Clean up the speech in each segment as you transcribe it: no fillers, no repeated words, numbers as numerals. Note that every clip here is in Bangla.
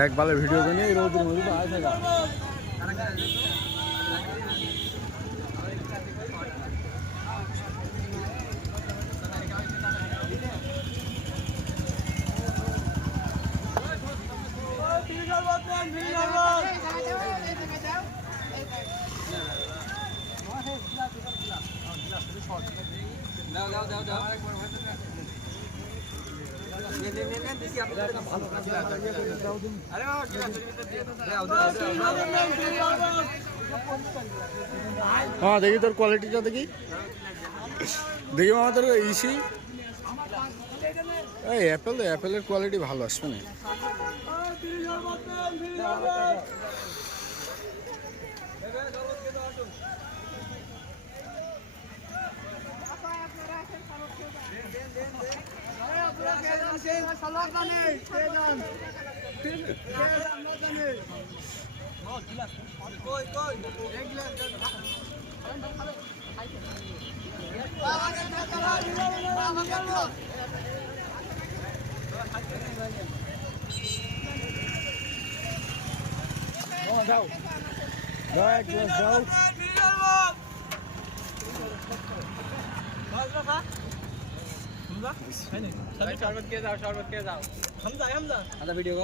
এক বালে ভিডিও করে রোদের মধ্যে আয় থাকা। হ্যাঁ দেখি তোর কোয়ালিটিটা দেখি মামা তোর ইসি এই অ্যাপেলের কোয়ালিটি ভালো আসবে না। যাও এক গ্লাস যাও। शरबत के जाओ हमजा आधा वीडियो को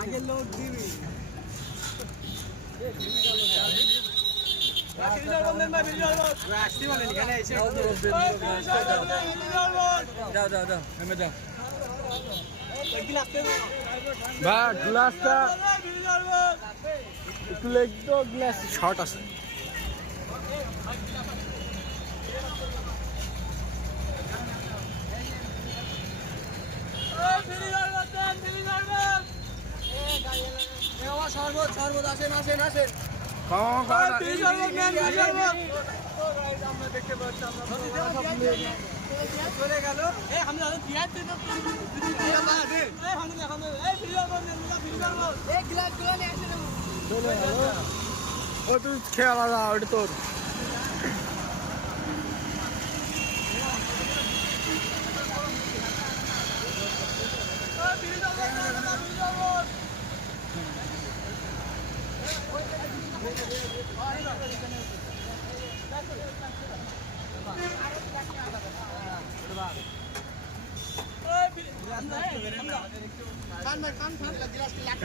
आगे लोग दीवी जाओ हमें जाओ বা গ্লাসটা একটু একটু গ্লাস শর্ট আছে। শরবত আসেন দেখতে পাচ্ছি চলে গেল ও তুই খেয়াল না ওটা তোর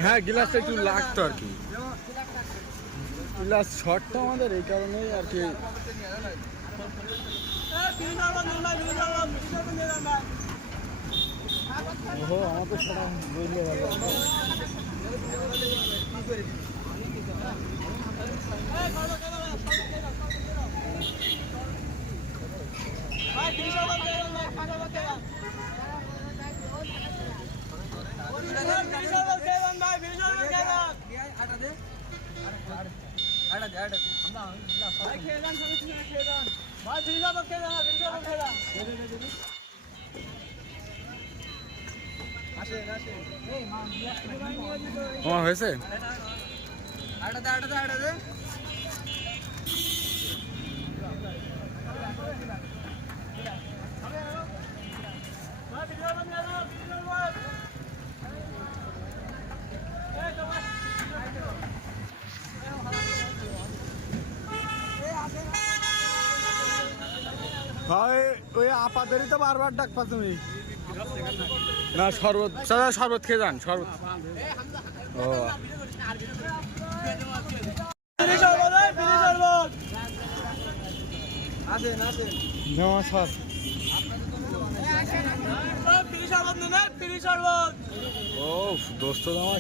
হ্যাঁ গিলাসটা একটু লাগতো আর কি, গিলাস শর্টটা আমাদের এই কারণেই আর কি। ওহো আমার তো সেটা বুঝলে ভালো। হয়েছে ভাই ওই আপাদেরই তো বারবার ডাকপা তুমি না। শরবত শরবত খেয়ে যান, শরবত। ও নমস্কার। ও দোস্ত আমার